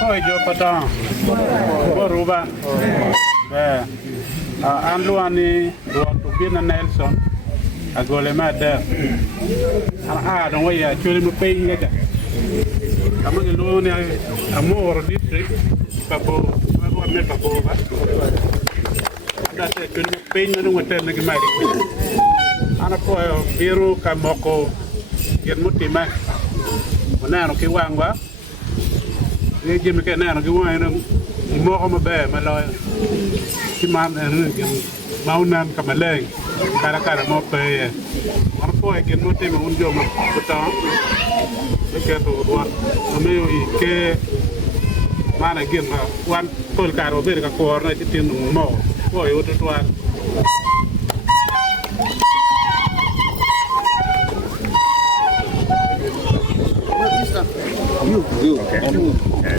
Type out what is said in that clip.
Oi jo patang. Boruba. Anluani Bina Nelson. Agole mada. Don't wait. Actually, we pay here. I'm going to loan a more district. Papo, I'm not Papo. That's it. When we pay, no one tell me my. Ana po biro kamoko yan mutima. Manano kiwangwa. Ye jimi ke nano kiwang nang imo ko mabe malo. Si man maunan kamaleng. Kara mo pe. Ana po yan mutima unjo mo buta. Ke to wa. Ameyo ke mana gen ma wan tol karo be ka ko na tin mo. Po yo to wan. You. Okay.